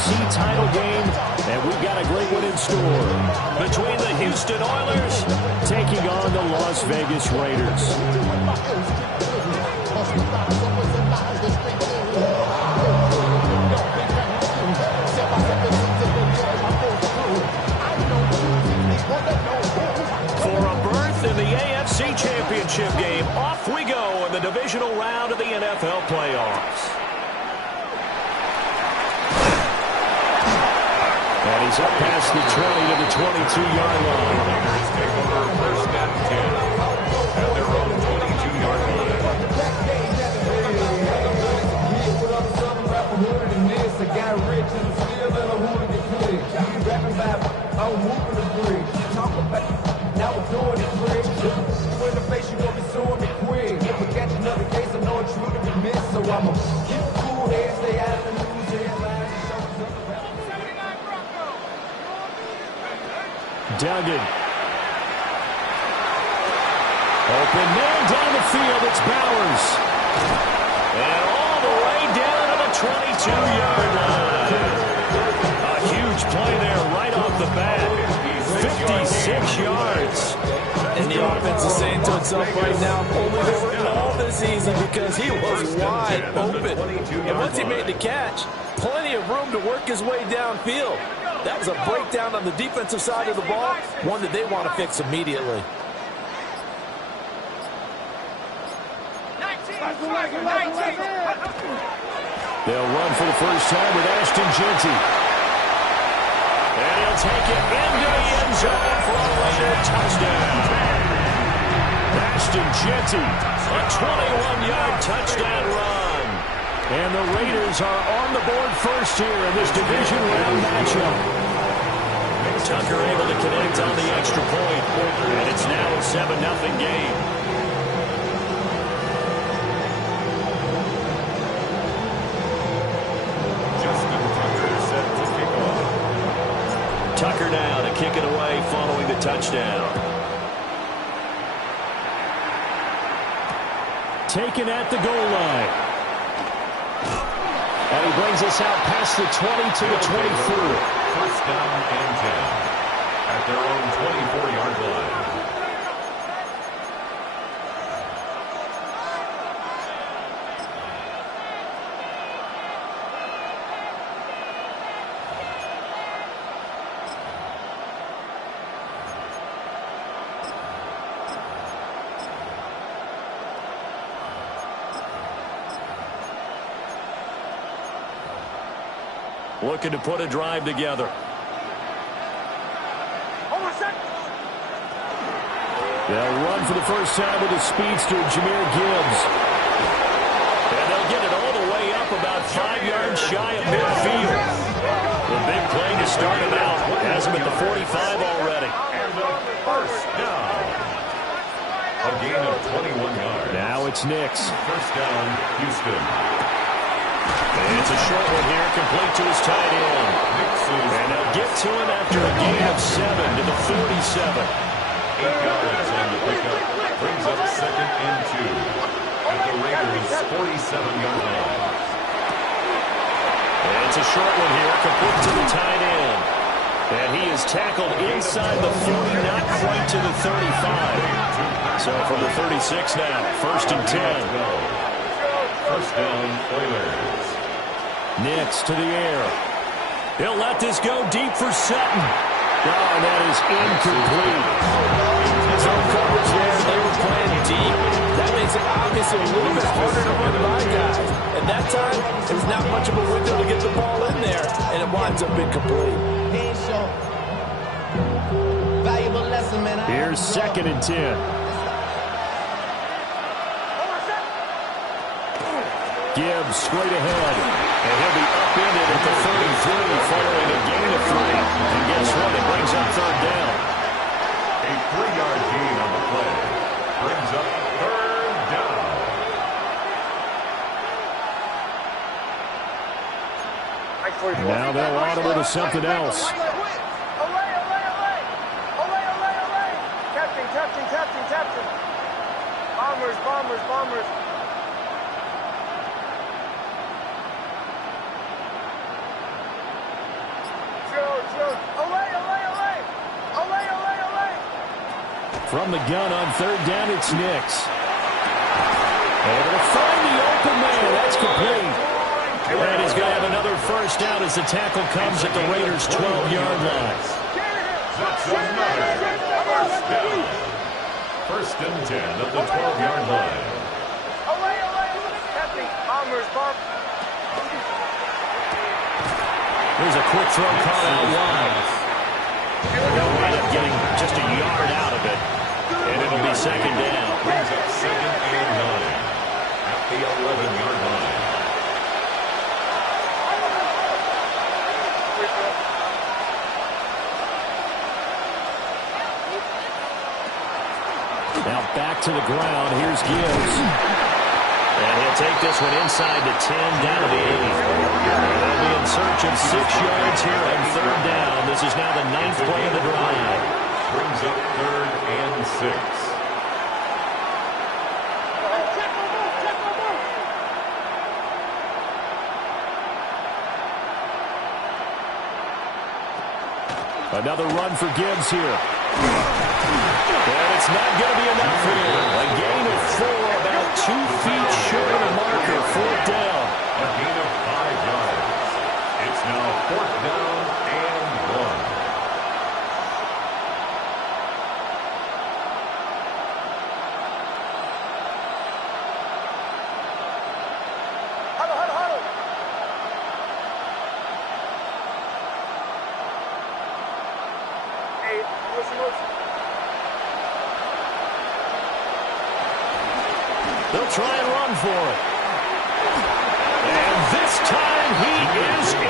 AFC title game, and we've got a great one in store between the Houston Oilers taking on the Las Vegas Raiders. For a berth in the AFC Championship game, off we go in the divisional round of the NFL playoffs. And he's up past the 20 to the 22-yard line. Raiders take over first and 10 at their own 22-yard line. Duggan. Open man down the field. It's Bowers. And all the way down to the 22-yard line. A huge play there right off the bat. 56 yards. And the offense is saying to itself right now, only they were all this season because he was wide open. And once he made the catch, plenty of room to work his way downfield. That was a breakdown on the defensive side of the ball, one that they want to fix immediately. They'll run for the first time with Ashton Jeanty. And he'll take it into the end zone for a Raider touchdown. Ashton Jeanty, a 21-yard touchdown run. And the Raiders are on the board first here in this division round matchup. Tucker able to connect on the extra point. And it's now a 7-0 game. Tucker now to kick it away following the touchdown. Taken at the goal line. And he brings us out past the 20 to the 24. First down and 10 at their own 24-yard line. Looking to put a drive together. They'll run for the first time with the speedster, Jahmyr Gibbs. And they'll get it all the way up about 5 yards shy of midfield. The big play to start him out. Has him at the 45 already. And the first down. A gain of 21 yards. Now it's Nix. First down, Houston. And it's a short one here, complete to his tight end. And they'll get to him after a gain of 7 to the 47. 8 yards on the pickup. Brings up second and 2 at the Raiders' 47-yard line. And it's a short one here, complete to the tight end. And he is tackled inside the 40, not quite to the 35. So from the 36 now, first and 10. First down, Oilers. Nix to the air. He'll let this go deep for Sutton. Oh, and that is incomplete. Zone coverage there. They were playing deep. That makes it obviously a little bit harder to run by guys. And that time, there's not much of a window to get the ball in there, and it winds up incomplete. Here's second and 10. Gibbs straight ahead. And he'll be upended at the 33 following a gain of 3. And guess what? It brings up third down. A 3-yard gain on the play. Brings up third down. Now they'll audible to something else. Captain. Bombers. From the gun on third down, it's Nix. Able to find the open man. That's complete. And he's going to have another first down as the tackle comes at the Raiders' 12-yard line. That's another first down. First and 10 at the 12-yard line. Here's a quick throw caught out wide. They'll wind up getting just a yard out of it. And it'll be second down. Brings up second and 9 at the 11-yard line. Now back to the ground. Here's Gibbs. And he'll take this one inside the 10, down to the 8. They'll be in search of 6 yards here on third down. This is now the 9th play of the drive. Brings up third and 6. Another run for Gibbs here. And it's not going to be enough for him. A gain of 4, about 2 feet short of the marker. Fourth down. A gain of 5 yards. It's now fourth down and 1. They'll try and run for it. And this time he is in.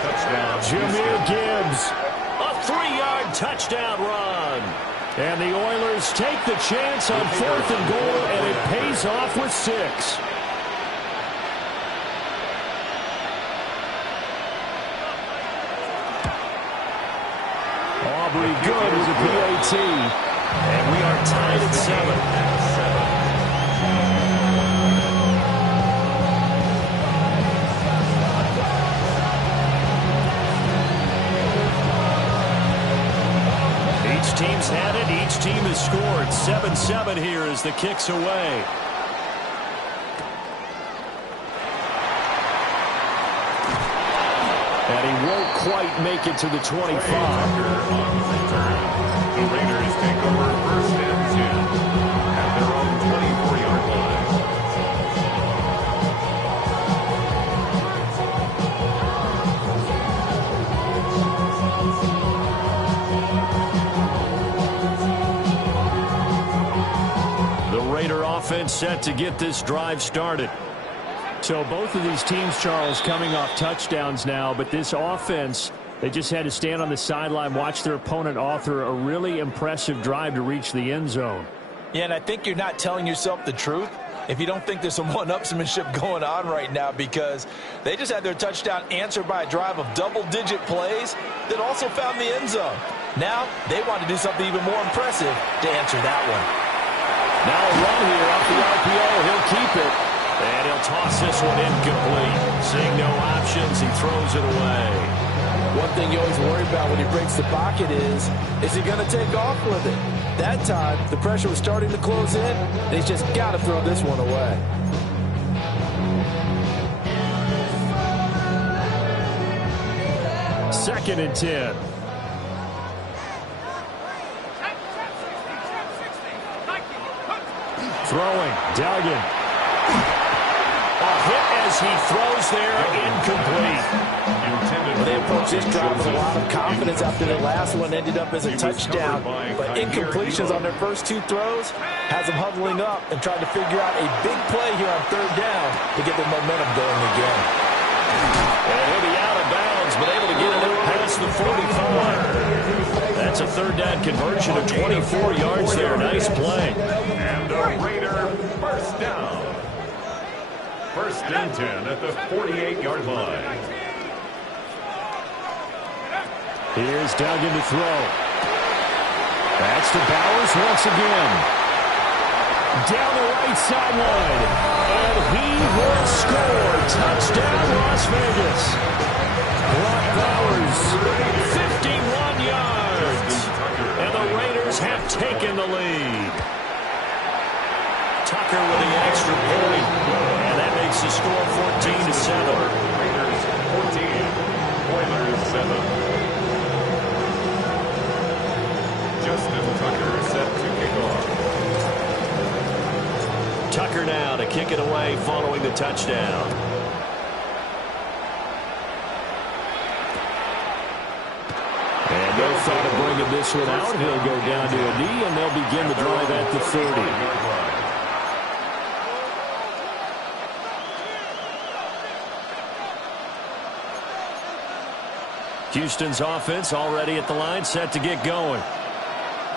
Touchdown. Jahmyr Gibbs. A 3-yard touchdown run. And the Oilers take the chance on 4th and goal, and it pays off with 6. Aubrey good with the PAT. And we are tied at 7. Each team's had it. Each team has scored. 7-7 here as the kick's away. And he won't quite make it to the 25. The Raiders take over first and 10 at their own 24-yard line. The Raider offense set to get this drive started. So both of these teams, Charles, coming off touchdowns now, but this offense, they just had to stand on the sideline, watch their opponent author a really impressive drive to reach the end zone. Yeah, and I think you're not telling yourself the truth if you don't think there's some one-upsmanship going on right now, because they just had their touchdown answered by a drive of double-digit plays that also found the end zone. Now they want to do something even more impressive to answer that one. Now a run here off the RPO. He'll keep it. And he'll toss this one incomplete. Seeing no options, he throws it away. One thing you always worry about when he breaks the pocket is he going to take off with it? That time, the pressure was starting to close in, and he's just got to throw this one away. Second and 10. Throwing, Duggan. A hit as he throws there, incomplete. They approach this drive with a lot of confidence after the last one ended up as a touchdown. But incompletions on their first 2 throws has them huddling up and trying to figure out a big play here on third down to get their momentum going again. And he'll be out of bounds, but able to get it up past the 45. That's a third down conversion of 24 yards there. Nice play. And the Raider first down. First and 10 at the 48-yard line. Here's Duggan to throw. That's to Bowers once again. Down the right sideline. And he will score. Touchdown, Las Vegas. Brock Bowers, 51 yards. And the Raiders have 7. Justin Tucker set to kick off. Tucker now to kick it away following the touchdown. And no thought of bringing this one out. He'll go down to a knee, and they'll begin the drive at the 30. Houston's offense already at the line, set to get going.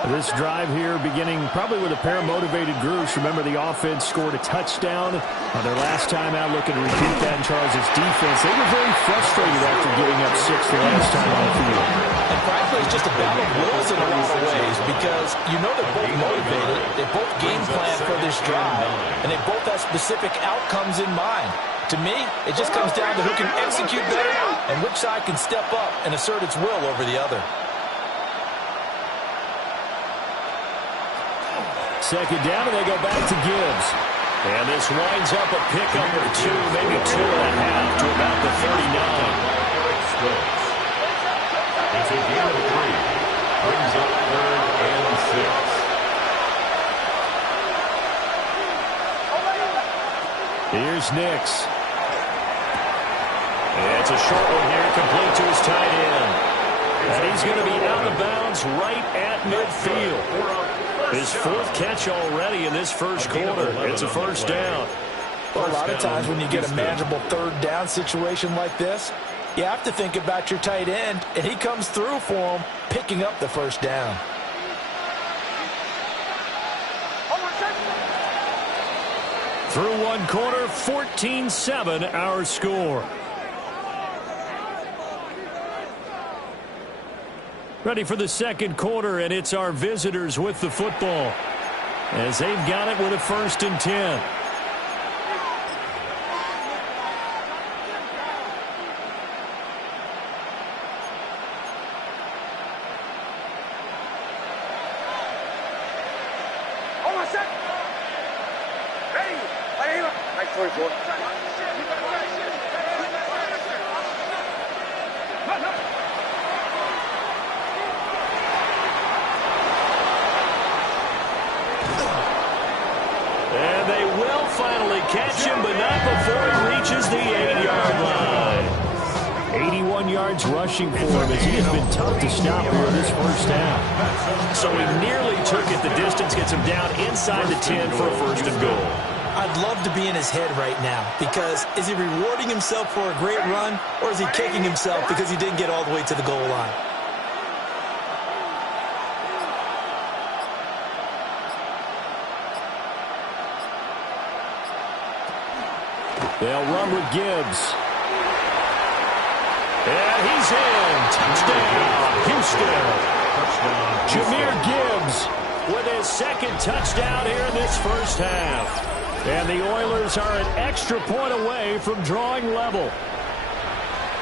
This drive here beginning probably with a pair of motivated groups. Remember, the offense scored a touchdown on their last time out, looking to repeat that in Charles' defense. They were very frustrated after giving up 6 the last time on the field. And frankly, it's just a battle of wills in a lot of ways because you know they're both motivated. They both game plan for this drive, and they both have specific outcomes in mind. To me, it just comes down to who can execute better and which side can step up and assert its will over the other. Second down, and they go back to Gibbs. And this winds up a pickup or 2, maybe 2.5 to about the 39. It's a gain of 3. Brings up 3rd and 6. Here's Nix. And it's a short one here, complete to his tight end. And he's going to be out of bounds right at midfield. His 4th catch already in this first quarter. It's a first down. Well, a lot of times when you get a manageable 3rd down situation like this, you have to think about your tight end, and he comes through for him, picking up the first down. Through one quarter, 14-7 our score. Ready for the second quarter, and it's our visitors with the football as they've got it with a 1st and 10. And they will finally catch him, but not before he reaches the 8-yard line. 81 yards rushing for him as he has been tough to stop here this first half. So he nearly took it the distance, gets him down inside the 10 for a 1st and goal. I'd love to be in his head right now because is he rewarding himself for a great run or is he kicking himself because he didn't get all the way to the goal line? They'll run with Gibbs. And he's in. Touchdown, Houston. Jahmyr Gibbs with his 2nd touchdown here in this first half. And the Oilers are an extra point away from drawing level.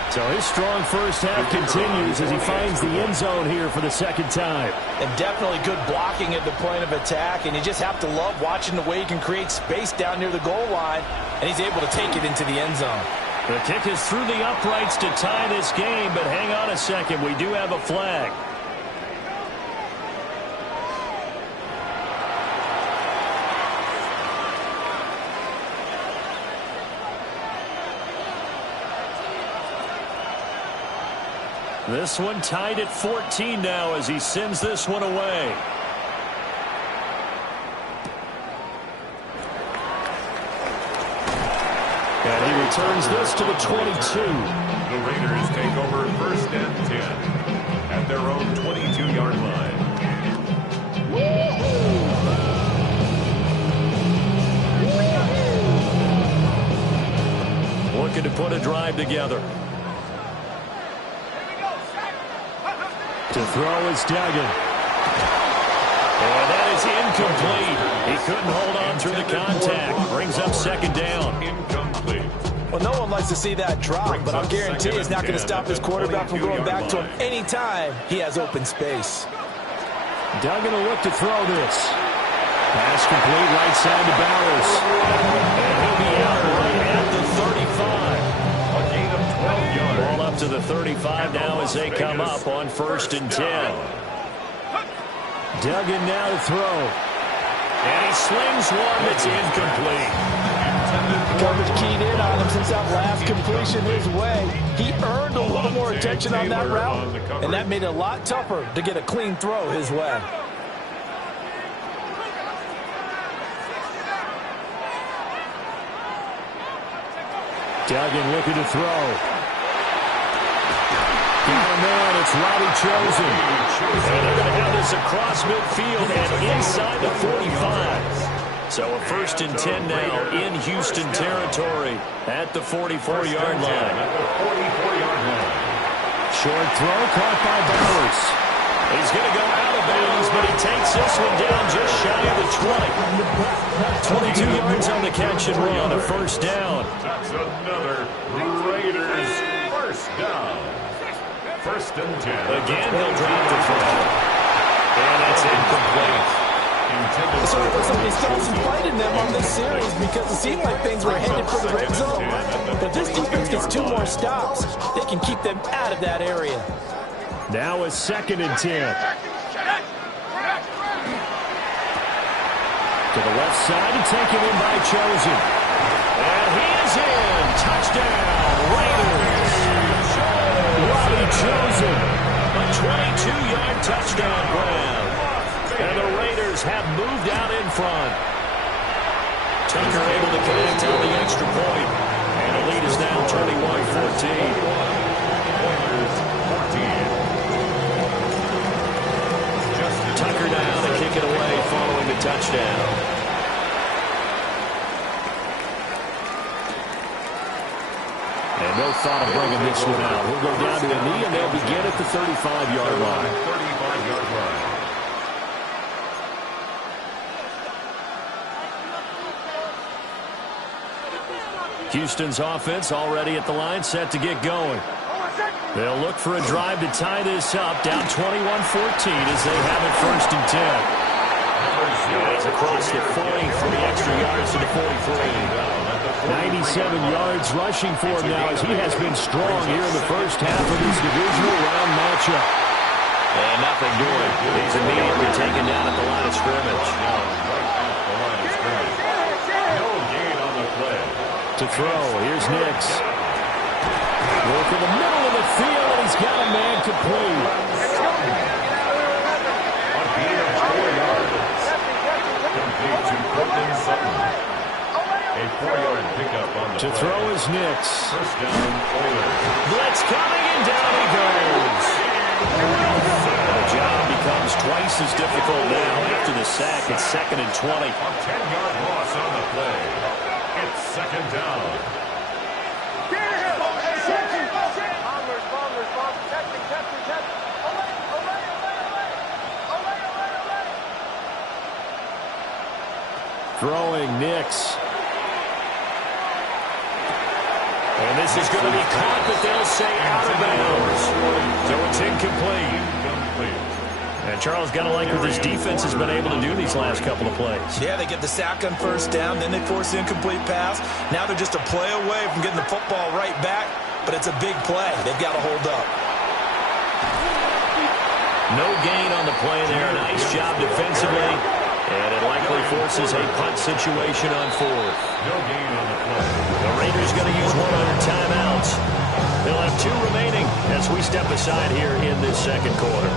So his strong first half continues as he finds the end zone here for the 2nd time. And definitely good blocking at the point of attack, and you just have to love watching the way he can create space down near the goal line, and he's able to take it into the end zone. The kick is through the uprights to tie this game, but hang on a second, we do have a flag. This one tied at 14 now as he sends this one away. And he returns this to the 22. The Raiders take over 1st and 10 at their own 22-yard line. Looking to put a drive together. To throw is Duggan. And that is incomplete. He couldn't hold on through the contact. Brings up 2nd down. Incomplete. Well, no one likes to see that drop, but I'll guarantee it's not going to stop his quarterback from going back to him anytime he has open space. Duggan will look to throw this. Pass complete right side to Bowers. And he'll be out right at the 35. A gain of 12 yards. Ball up up to the 35 now as they come up on 1st and 10. Duggan now to throw. And he slings one that's incomplete. Coverage keyed in on him since that last completion his way. He earned a little more attention on that route, and that made it a lot tougher to get a clean throw his way. Duggan looking to throw. Got a man, it's Robbie Chosen. And they're going to have this across midfield and inside the 45. So a 1st and 10 now in Houston territory at the 44-yard line. Short throw caught by Bowers. He's going to go out of bounds, but he takes this one down just shy of the 20. 22 yards on the catch and run, a 1st down. That's another Raiders 1st down. 1st and 10. Again, he'll drop the throw. And it's incomplete. So they saw some fight in them on this series because it seemed like things were headed for the red zone. But this defense gets 2 more stops. They can keep them out of that area. Now a 2nd and 10. To the left side and taken in by Chosen. And he is in. Touchdown, Raiders. Robbie Chosen. A 22-yard touchdown grab. And the Raiders have moved out in front. Tucker able to connect on the extra point. And the lead is now 31-14. Tucker now to kick it away following the touchdown. And no thought of bringing this one out. He'll go down to a knee, and they'll begin at the 35-yard line. 35-yard line. Houston's offense already at the line, set to get going. They'll look for a drive to tie this up, down 21-14 as they have it 1st and 10. It's across the 40 for the extra yards to the 43. 97 yards rushing for him now as he has been strong here in the first half of this divisional round matchup. And nothing doing. He's immediately taken down at the line of scrimmage. No gain on the play. To throw, here's Nix. Work in the middle of the field, and he's got a man complete. A gain of 4 yards. Complete to Cortland Sutton. A 4-yard pickup on the To play. throw is Nix. 1st down, Oilers. Blitz coming, and down he goes. The job becomes twice as difficult now after the sack. It's 2nd and 20. A 10-yard loss on the play. It's 2nd down. Throwing Nix. And this is going to be caught, but they'll say out of bounds. So it's incomplete. And Charles, got to like what this defense has been able to do these last couple of plays. Yeah, they get the sack on 1st down, then they force the incomplete pass. Now they're just a play away from getting the football right back, but it's a big play. They've got to hold up. No gain on the play there. Nice job defensively. And it likely forces a punt situation on 4th. No gain on the play. The Raiders going to use one of their timeouts. They'll have 2 remaining as we step aside here in this 2nd quarter.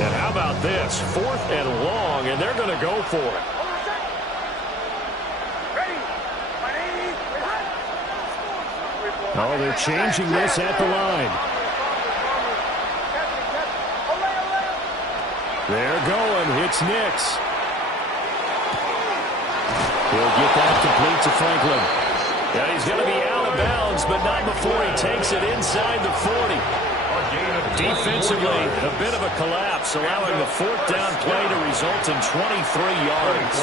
And how about this? 4th and long, and they're going to go for it. Oh, they're changing this at the line. They're going. It's Nix. He'll get that complete to Franklin. Yeah, he's going to be out of bounds, but not before he takes it inside the 40. Defensively, a bit of a collapse, allowing the 4th down play to result in 23 yards.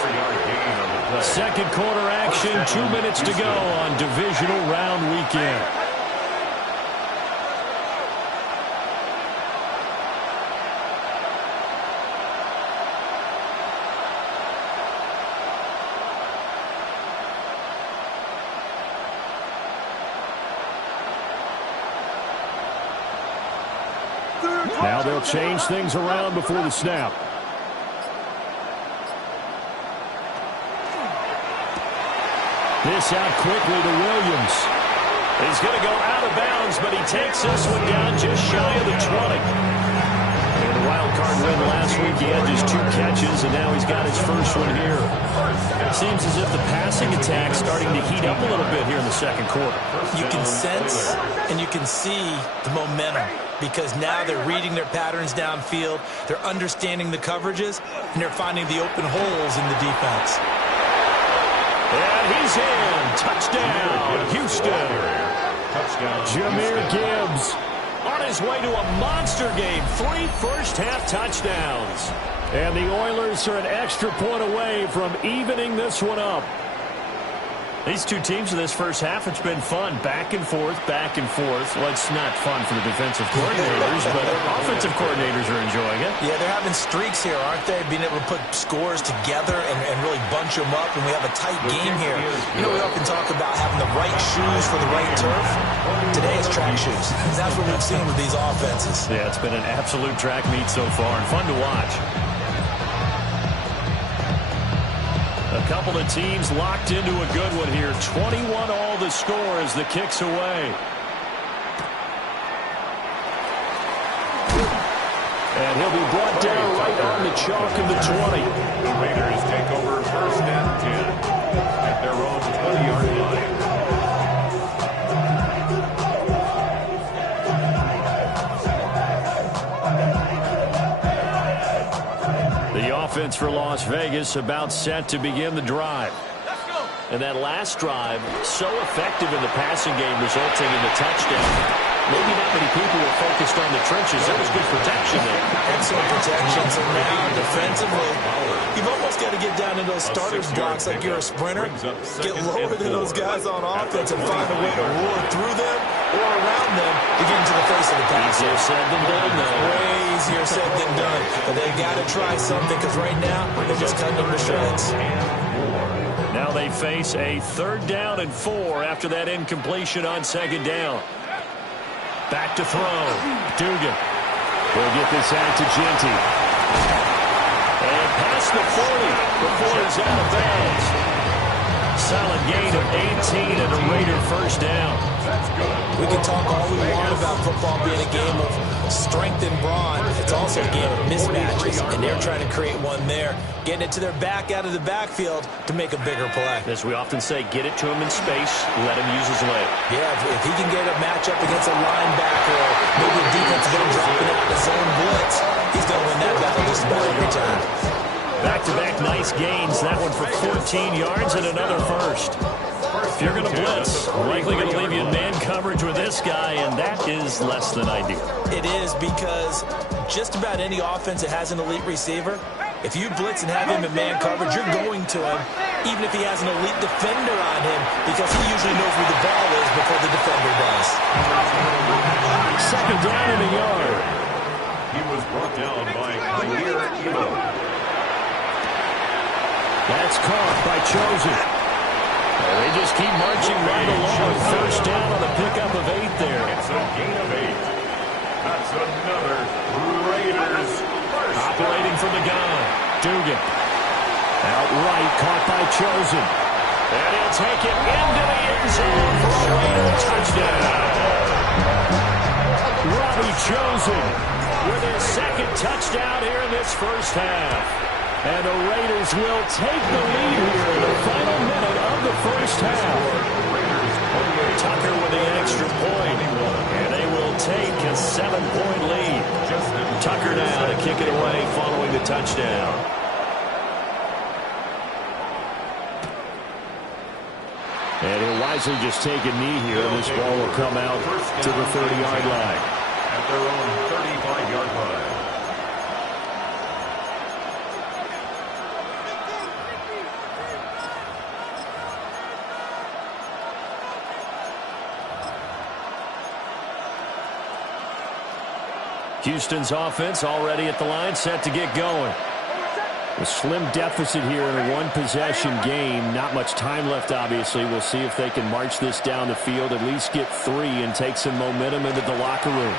2nd quarter action, 2 minutes to go on divisional round weekend. Now they'll change things around before the snap. This out quickly to Williams. He's going to go out of bounds, but he takes this one down just shy of the 20. In the wild card win last week, he had just 2 catches, and now he's got his first one here. It seems as if the passing attack's starting to heat up a little bit here in the second quarter. You can sense and you can see the momentum because now they're reading their patterns downfield, they're understanding the coverages, and they're finding the open holes in the defense. And he's in. Touchdown, Houston. Touchdown, Jahmyr Gibbs On his way to a monster game. 3 first-half touchdowns. And the Oilers are an extra point away from evening this one up. These two teams in this first half, it's been fun. Back and forth, back and forth. Well, it's not fun for the defensive coordinators, but offensive coordinators are enjoying it. Yeah, they're having streaks here, aren't they? Being able to put scores together and really bunch them up, and we have a tight game here. You know, we often talk about having the right shoes for the right turf. Today it's track shoes. That's what we've seen with these offenses. Yeah, it's been an absolute track meet so far, and fun to watch. A couple of teams locked into a good one here. 21 all the score as the kick's away. And he'll be brought down right on the chalk of the 20. The Raiders take over first and 10 at their own 20-yard line. The offense for Las Vegas about set to begin the drive. And that last drive, so effective in the passing game, resulting in the touchdown. Maybe not many people were focused on the trenches. That was good protection there. Excellent protection. So now, defensively, you've almost got to get down into those starters blocks like you're a sprinter. Get lower than those guys on offense and find a way to roar through them or around them to get into the face of the pass. Easier said than done, though. Way easier said than done. But they got to try something because right now, they're just cutting them to shreds. Now they face a 3rd down and 4 after that incompletion on 2nd down. Back to throw. Dugan. We'll get this out to Genty. And past the 40 before he's out of bounds. Solid gain of 18 and a Raider first down. We can talk all we want about football being a game of strength and brawn. It's also a game of mismatches, and they're trying to create one there, getting it to their back out of the backfield to make a bigger play. As we often say, get it to him in space, let him use his leg. Yeah, if he can get a matchup against a linebacker or maybe a defensive end dropping out the zone blitz, he's going to win that battle just about every time. Back-to-back nice gains. That one for 14 yards and another first. If you're going to blitz, likely going to leave you in man coverage with this guy, and that is less than ideal. It is because just about any offense that has an elite receiver, if you blitz and have him in man coverage, you're going to him, even if he has an elite defender on him, because he usually knows where the ball is before the defender does. 2nd down in the yard. He was brought down by Jair Evo. That's caught by Chosen. They just keep marching right along. First down on a pickup of 8 there. It's a gain of 8. That's another Raiders first. Operating from the gun. Dugan. Outright caught by Chosen. And he'll take it into the end zone for a Raider touchdown. Robbie Chosen With his 2nd touchdown here in this first half. And the Raiders will take the lead here in the final minute of the first half. Tucker with the extra point. And they will take a 7-point lead. Tucker now to kick it away following the touchdown. And he'll wisely just take a knee here, and this ball will come out to the 30-yard line. At their own 35-yard line. Houston's offense already at the line, set to get going. A slim deficit here in a one-possession game. Not much time left, obviously. We'll see if they can march this down the field, at least get 3, and take some momentum into the locker room.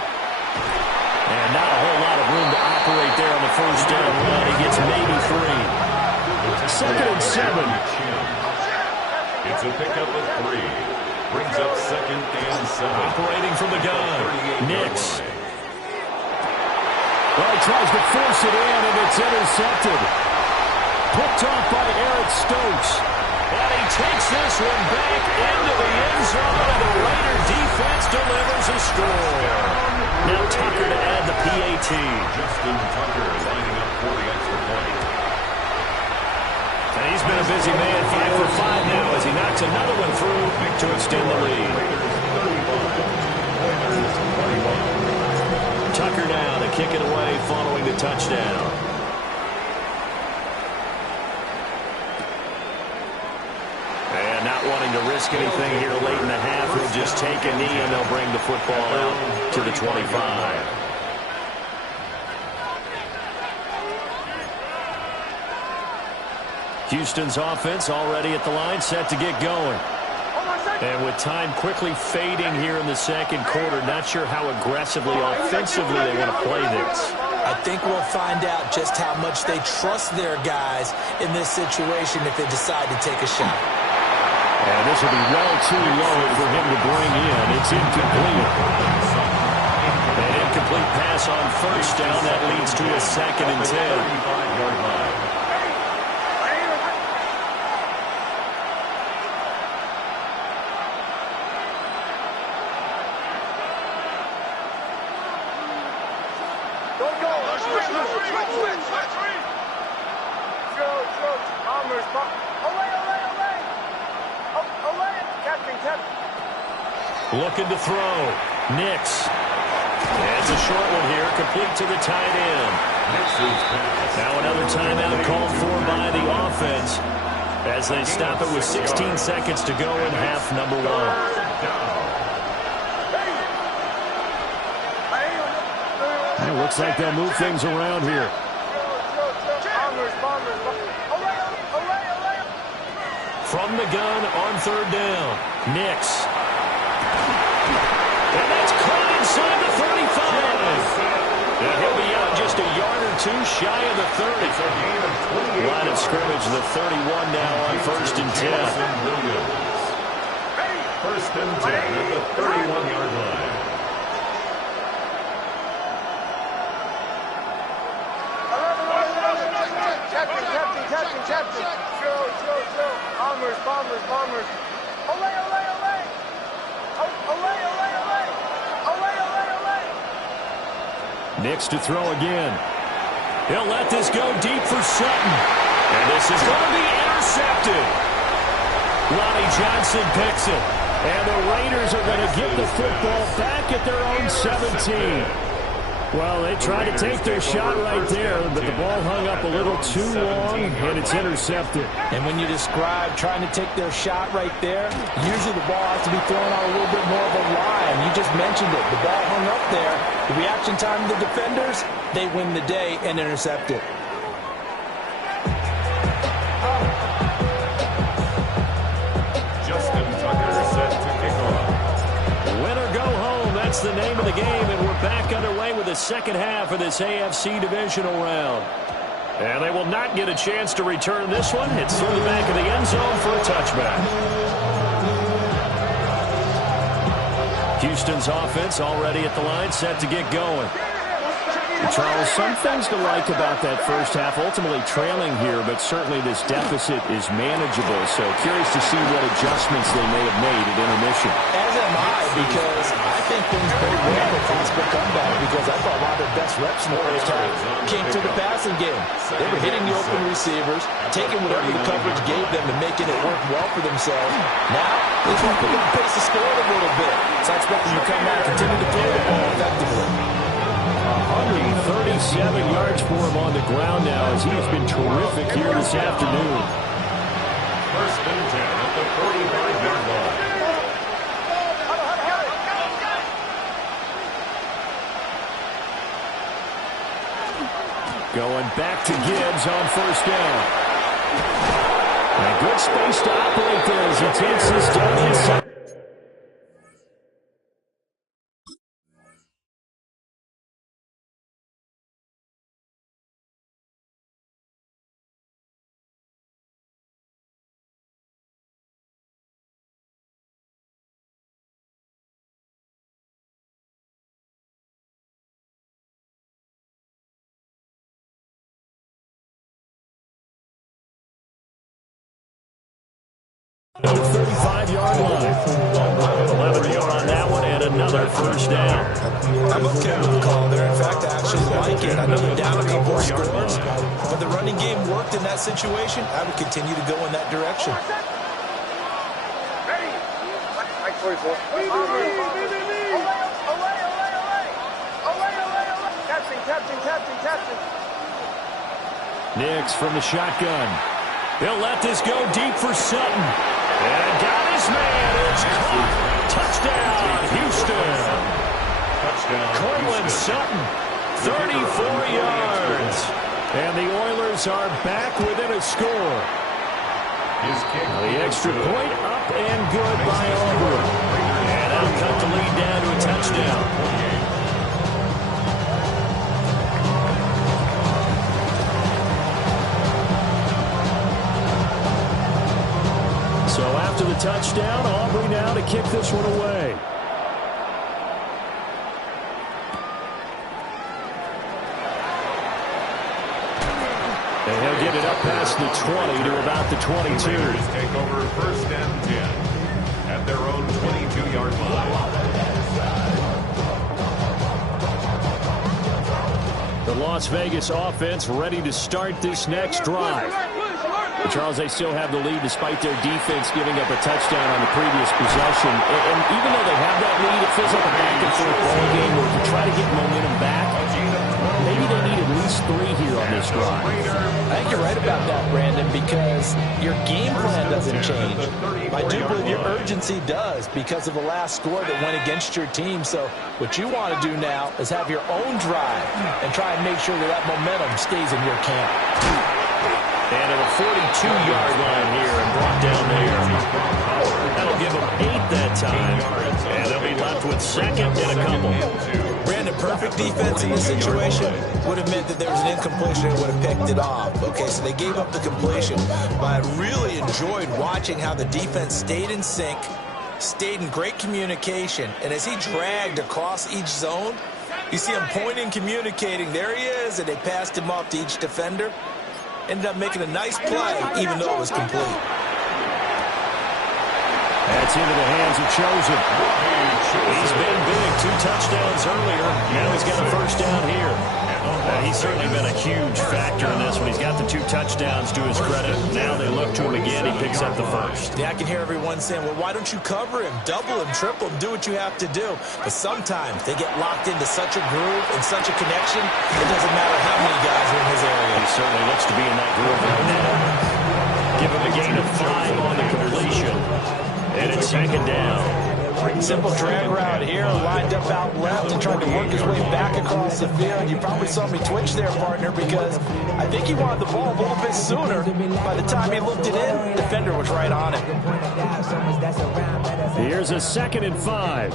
And not a whole lot of room to operate there on the first down run. He gets maybe 3. Second and 7. It's a pickup of 3. Brings up second and 7. Operating from the gun. Nix. Well, he tries to force it in, and it's intercepted. Picked off by Eric Stokes. And he takes this one back into the end zone, and the Raider defense delivers a score. Now Tucker to add the PAT. Justin Tucker lining up for the extra point. And he's been a busy man, 5 for 5 now as he knocks another one through to extend the lead. Tucker now to kick it away following the touchdown. And not wanting to risk anything here late in the half, he'll just take a knee and they'll bring the football out to the 25. Houston's offense already at the line, set to get going. And with time quickly fading here in the second quarter, not sure how aggressively, offensively they want to play this. I think we'll find out just how much they trust their guys in this situation if they decide to take a shot. And this will be well too low for him to bring in. It's incomplete. An incomplete pass on first down. That leads to a second and 10. 35-yard line. Looking to throw. Nix. It's a short one here, complete to the tight end. Now another timeout called for by the offense as they stop it with 16 seconds to go in half number 1. It looks like they'll move things around here. From the gun on third down. Nix. And that's caught inside the 35. And he'll be out just a yard or two shy of the 30. Line of scrimmage, the 31 now on first and 10. First and 10 at the 31-yard line. Captain. Joe. Bombers. Olay. Nix to throw again. He'll let this go deep for Sutton. And this is going to be intercepted. Lonnie Johnson picks it. And the Raiders are going to get the football back at their own 17. Well, they tried to take their shot right there, but the ball hung up a little too long, and it's intercepted. And when you describe trying to take their shot right there, usually the ball has to be thrown out a little bit more of a line. You just mentioned it. The ball hung up there. The reaction time of the defenders, they win the day and intercept it. Justin Tucker set to kick off. Win or go home, that's the name of the game, and we're back underway with the second half of this AFC divisional round. And they will not get a chance to return this one. It's through the back of the end zone for a touchback. Houston's offense already at the line, set to get going. Charles, some things to like about that first half. Ultimately trailing here, but certainly this deficit is manageable. So curious to see what adjustments they may have made at intermission. As am I, because I think things bode well for possible comeback, because I thought a lot of their best reps in the first half came to the passing game. They were hitting the open receivers, taking whatever the coverage gave them and making it work well for themselves. Now, they can pick up the pace of score a little bit. So I expect them to come out and continue to throw the ball effectively. 137 yards for him on the ground now as he has been terrific here this afternoon. First and 10 at the 45-yard line. Going back to Gibbs on first down. And good space to operate there as he takes this down inside. The 35-yard line. 11 more on that one and another first down. I'm okay with the call there. In fact, I actually like it. I know they're down a couple of scores, but the running game worked in that situation. I would continue to go in that direction. Ready? Mike 44. Captain. Nix from the shotgun. He'll let this go deep for Sutton. And got his man. It's caught. Touchdown, Houston. Touchdown, Cortland Sutton, 34 yards. And the Oilers are back within a score. His kick. The extra point up and good by Auburn. And that'll cut the lead down to a touchdown. So after the touchdown, Aubrey now to kick this one away. And he'll get it up past the 20 to about the 22. Raiders take over first and 10 at their own 22-yard line. The Las Vegas offense ready to start this next drive. But Charles, they still have the lead despite their defense giving up a touchdown on the previous possession. And even though they have that lead, it feels like a back-and-forth ball game where to try to get momentum back, maybe they need at least 3 here on this drive. I think you're right about that, Brandon, because your game plan doesn't change. I do believe your urgency does because of the last score that went against your team. So what you want to do now is have your own drive and try and make sure that that momentum stays in your camp. And at a 42-yard line here and brought down there. That'll give them 8 that time. And they'll be left with second and a couple. Brandon, perfect defense in this situation would have meant that there was an incompletion and would have picked it off. Okay, so they gave up the completion. But I really enjoyed watching how the defense stayed in sync, stayed in great communication. And as he dragged across each zone, you see him pointing, communicating. There he is, and they passed him off to each defender. Ended up making a nice play, even though it was complete. That's into the hands of Chosen. He's been big. 2 touchdowns earlier. Now he's got a first down here. He's certainly been a huge factor in this one. He's got the 2 touchdowns to his credit. Now they look to him again. He picks up the first. Yeah, I can hear everyone saying, well, why don't you cover him, double him, triple him, do what you have to do. But sometimes they get locked into such a groove and such a connection, it doesn't matter how many guys are in his area. He certainly looks to be in that groove right now. Give him a gain of 5 on the completion. And it's second down. Simple drag route here, lined up out left and tried to work his way back across the field. You probably saw me twitch there, partner, because I think he wanted the ball a little bit sooner. By the time he looked it in, defender was right on it. Here's a 2nd and 5.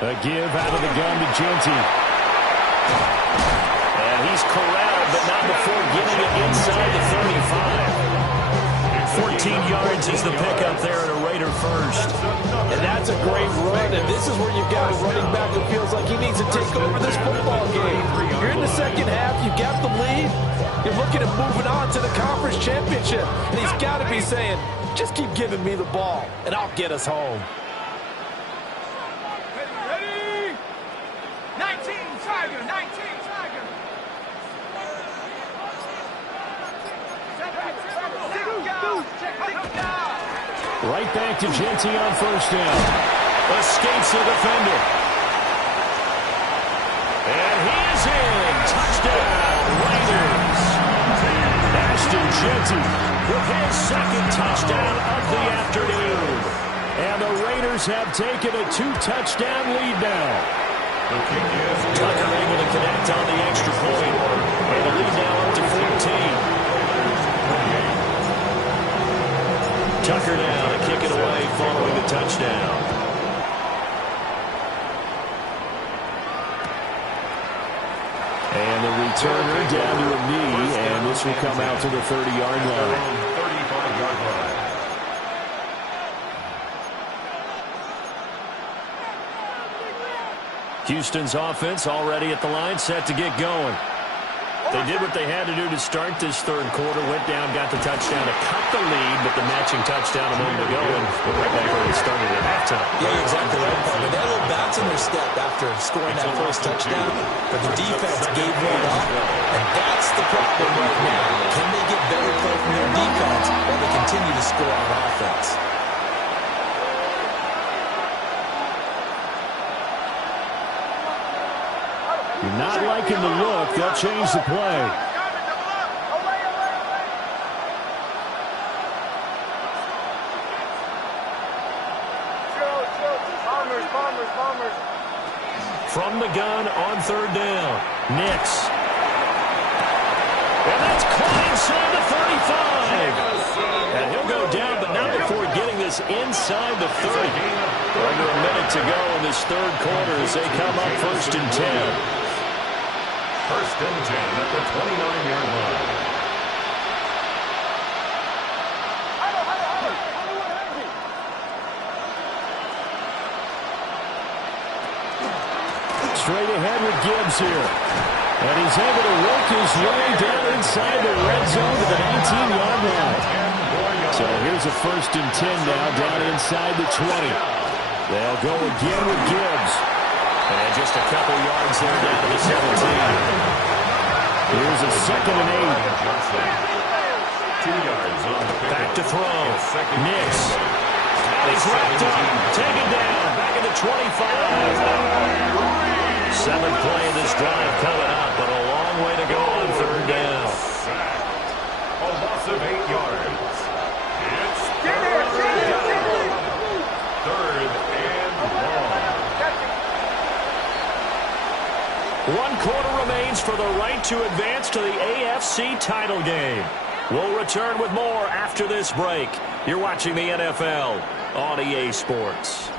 A give out of the gun to Genty. And he's corralled, but not before getting it inside the 35. 14 yards is the pickup there at a Raider first. And that's a great run, and this is where you've got a running back who feels like he needs to take over this football game. You're in the second half, you got the lead, you're looking at moving on to the conference championship, and he's got to be saying, just keep giving me the ball, and I'll get us home. Ready? 19, Tiger, 19, Tiger. Right back to Genty on first down. Escapes the defender. And he is in. Touchdown, Raiders. Ashton Genty with his 2nd touchdown of the afternoon. And the Raiders have taken a 2-touchdown lead now. Tucker able to connect on the extra point. And the lead now up to 14. Tucker now to kick it away following the touchdown. And the returner down to a knee, and this will come out to the 30-yard line. 35-yard line. Houston's offense already at the line, set to get going. They did what they had to do to start this third quarter, went down, got the touchdown to cut the lead, but the matching touchdown a moment ago, and we're right back where we started at halftime. Yeah, exactly right, partner. They had a little bounce in their step after scoring that first touchdown, but the defense gave one up, and that's the problem right now. Can they get better play from their defense while they continue to score on offense? You're not liking the look. They'll change the play. From the gun on third down. Nix. And that's caught inside the 35. And he'll go down, but not before getting this inside the 30. Under a minute to go in this third quarter as they come up first and 10. First and 10 at the 29-yard line. Straight ahead with Gibbs here. And he's able to work his way down inside the red zone to the 19-yard line. So here's a first and 10 now down inside the 20. They'll go again with Gibbs. And just a couple yards there down to the 17. Here's a second and 8. 2 yards on the back to throw. Nix. And he's wrapped up. Taken down. Back at the 25. 7th play of this drive coming up, but a long way to go on third down. A loss of 8 yards. It's third and long. 1 quarter remains for the right to advance to the AFC title game. We'll return with more after this break. You're watching the NFL on EA Sports.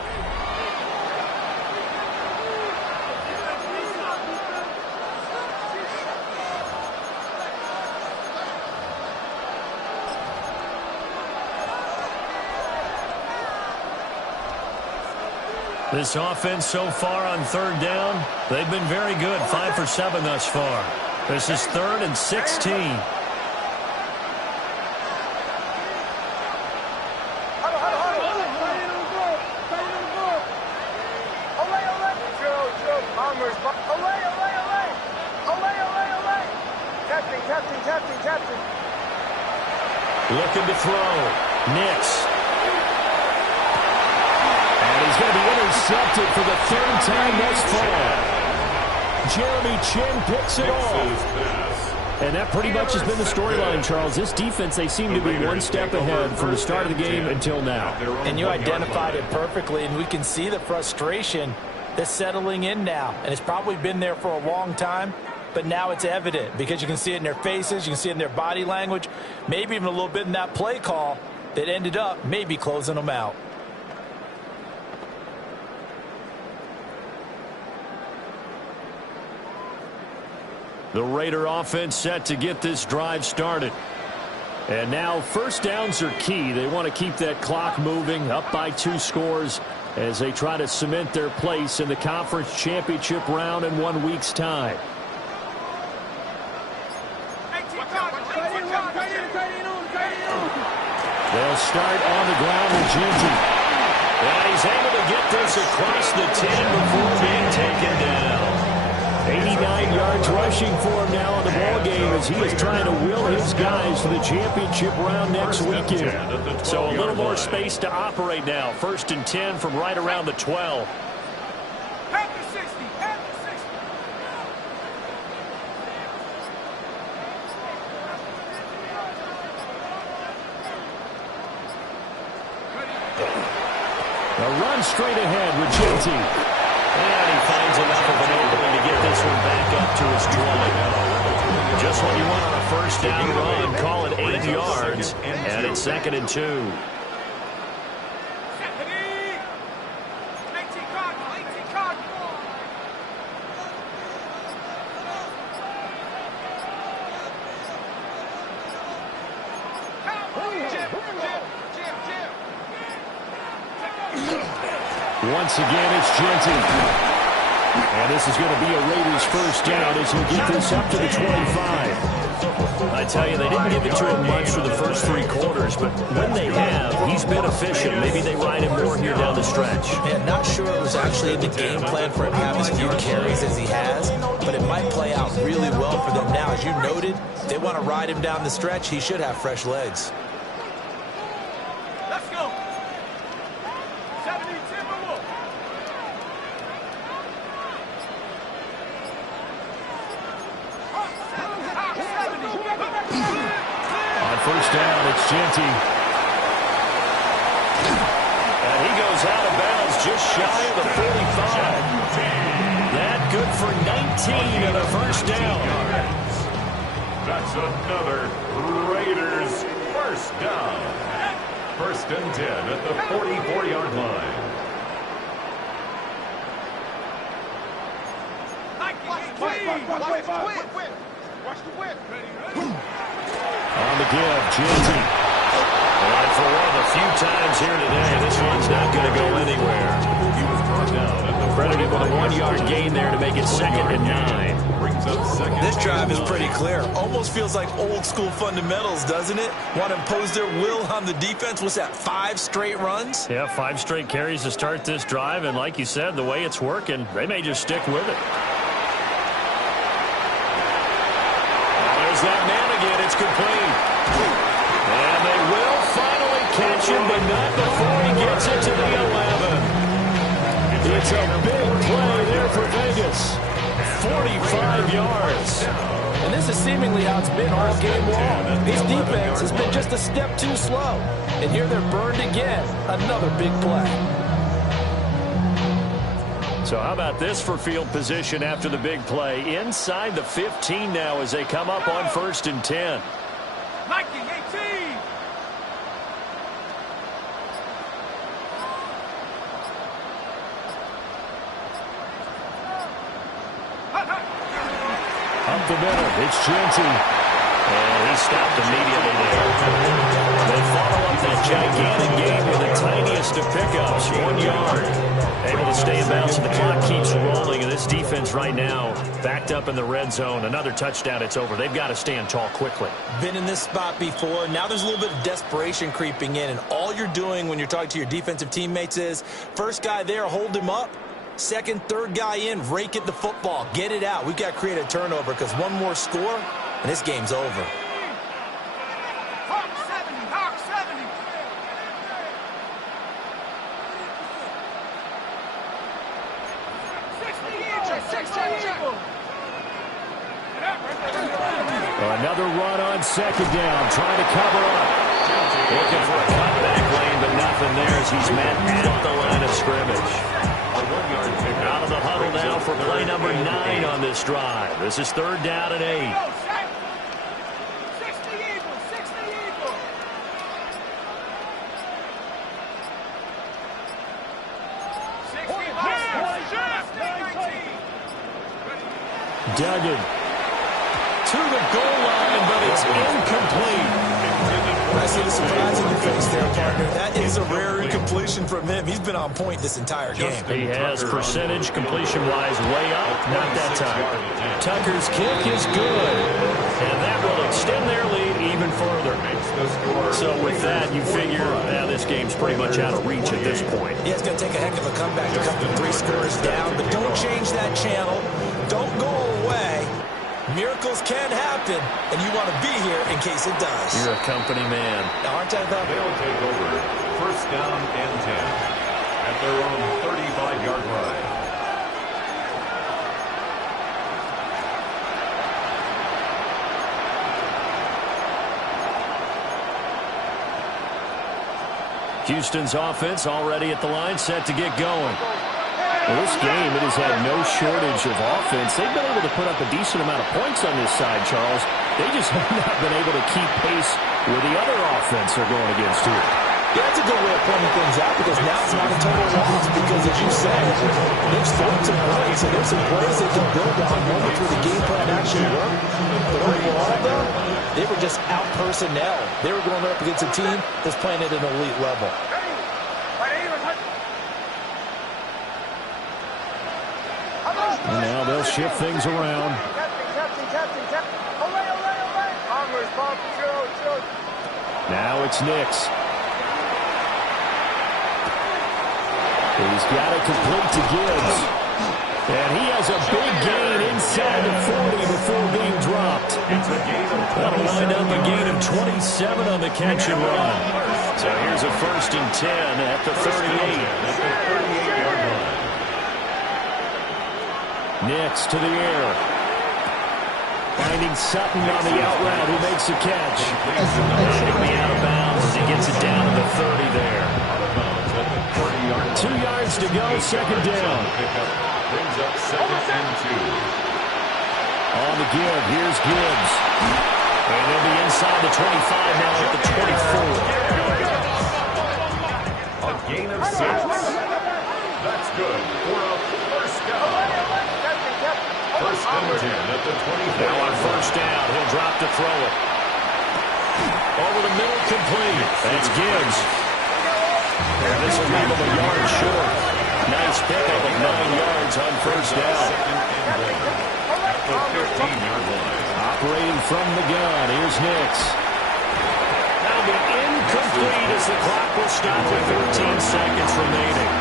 This offense so far on third down, they've been very good. 5 for 7 thus far. This is 3rd and 16. Looking to throw. Nix. He's going to be intercepted for the 3rd time thus far. Jeremy Chin picks it off. And that pretty much has been the storyline, Charles. This defense, they seem to be one step ahead from the start of the game until now. And you identified it perfectly, and we can see the frustration that's settling in now. And it's probably been there for a long time, but now it's evident because you can see it in their faces, you can see it in their body language, maybe even a little bit in that play call that ended up maybe closing them out. The Raider offense set to get this drive started. And now first downs are key. They want to keep that clock moving, up by 2 scores as they try to cement their place in the conference championship round in 1 week's time. They'll start on the ground with Genty. And he's able to get this across the 10 before being taken down. 89 yards rushing for him now in the ballgame as he is trying to will his guys to the championship round next weekend. So a little more space to operate now. 1st and 10 from right around the 12. A run straight ahead with Genty. And he finds enough of an opening to get this one back up to his 20. Just what you want on a first down run. Call it 8 yards. And it's 2nd and 2. Once again, it's Genty. And this is going to be a Raiders first down as he'll get this up to the 25. I tell you, they didn't give it to him much for the first 3 quarters, but when they have, he's been efficient. Maybe they ride him more here down the stretch. Man, not sure it was actually in the game plan for him to have as few carries as he has, but it might play out really well for them now. As you noted, if they want to ride him down the stretch, he should have fresh legs. Let's go. 70 Timberwolves. On first down, it's Genty. And he goes out of bounds just shy of the 45. That good for 19 and a first down. That's another Raiders first down. First and 10 at the 44-yard line. Watch the whip. On the give, Genty. And for one of the few times here today, this one's not going to go anywhere. He was brought down at the Credited with a 1-yard gain there to make it 2nd and 9. Brings up second. This drive is pretty clear. Almost feels like old school fundamentals, doesn't it? Want to impose their will on the defense. What's that, 5 straight runs? Yeah, 5 straight carries to start this drive, and like you said, the way it's working, they may just stick with it. There's that man again. It's complete. And they will finally catch him, but not before he gets it to the 11. It's a big play there for Vegas. 45 yards. And this is seemingly how it's been all game long. This defense has been just a step too slow. And here they're burned again. Another big play. So how about this for field position after the big play? Inside the 15 now as they come up on 1st and 10. Nike 18. Up the middle, it's Genty. And he stopped immediately there. They follow up that gigantic game with the tiniest of pickups, 1 yard. Able to stay in bounds, and the clock keeps rolling. And this defense right now backed up in the red zone. Another touchdown, it's over. They've got to stand tall quickly. Been in this spot before. Now there's a little bit of desperation creeping in. And all you're doing when you're talking to your defensive teammates is, first guy there, hold him up. Second, third guy in, rake at the football. Get it out. We've got to create a turnover because one more score, and this game's over. Hawk 70. Hawk 70. Another run on 2nd down, trying to cover up. Looking for a cutback lane, but nothing there as he's met at the line of scrimmage. Out of the huddle now for play number 9 on this drive. This is 3rd down and 8. 60 Eagles. 60 Eagles. Duggan. To the goal line, but it's incomplete. I see the surprise in your face there, partner. That is a rare incompletion from him. He's been on point this entire game. He has percentage completion-wise way up. Not that time. Tucker's kick is good. And that will extend their lead even further. So with that, you figure this game's pretty much out of reach at this point. Yeah, it's going to take a heck of a comeback to come from 3 scores down, but don't change that channel. Don't go away. Miracles can happen, and you want to be here in case it does. You're a company man. Now, aren't I, though? They'll take over first down and 10 at their own 35-yard line. Houston's offense already at the line, set to get going. Well, this game, it has had no shortage of offense. They've been able to put up a decent amount of points on this side, Charles. They just have not been able to keep pace with the other offense they're going against here. Yeah, that's a good way of pointing things out because now it's not a total loss because, as you said, they've scored some points and there's some plays they can build on moments where the game plan actually worked. But overall, though, they were just out personnel. They were going up against a team that's playing at an elite level. And now they'll shift things around. Now it's Nix. He's got it complete to Gibbs. And he has a big gain inside the 40 before being dropped. That'll wind up a gain of 27 on the catch and run. So here's a 1st and 10 at the 38. Nix to the air. Finding Sutton on the out route, who makes the catch. He'll be out of bounds as he gets it down to the 30 there. 2 yards to go, 2nd down. Brings up 2nd and 2. On the give, here's Gibbs. And they'll be inside the 25 now at the 24. A gain of 6. That's good for a 1st down. 1st and 10 at the 24. Now on 1st down, he'll drop to throw it. Over the middle, complete. That's Gibbs. And this will leave him a yard short. Nice pickup of 9 yards on 1st down. At the 15-yard line. Operating from the gun, here's Nix. That'll be incomplete as the clock will stop with 13 seconds remaining.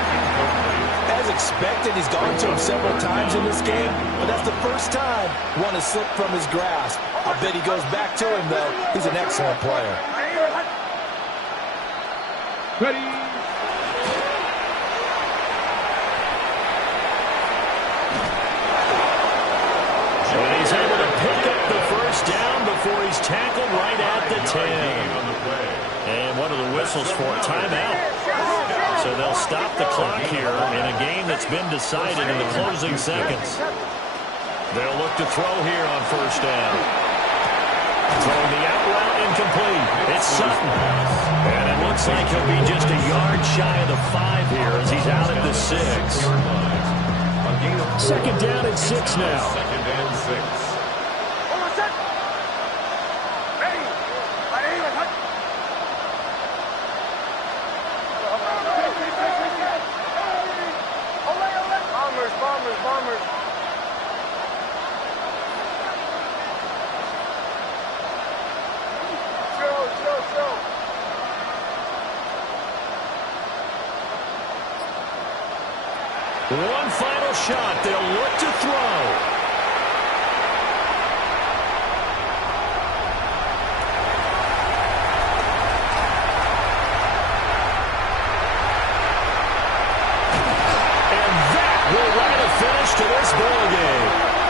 As expected, he's gone to him several times in this game, but that's the first time one has slipped from his grasp. I bet he goes back to him, though. He's an excellent player. Ready. And he's able to pick up the 1st down before he's tackled right at the 10. And one of the whistles for a timeout. So they'll stop the clock here in a game that's been decided in the closing seconds. They'll look to throw here on 1st down. Throwing the out route incomplete. It's Sutton. And it looks like he'll be just a yard shy of the 5 here as he's out at the 6. 2nd down and 6 now. 2nd and 6. Bombers. Chill. One final shot. They'll look to throw.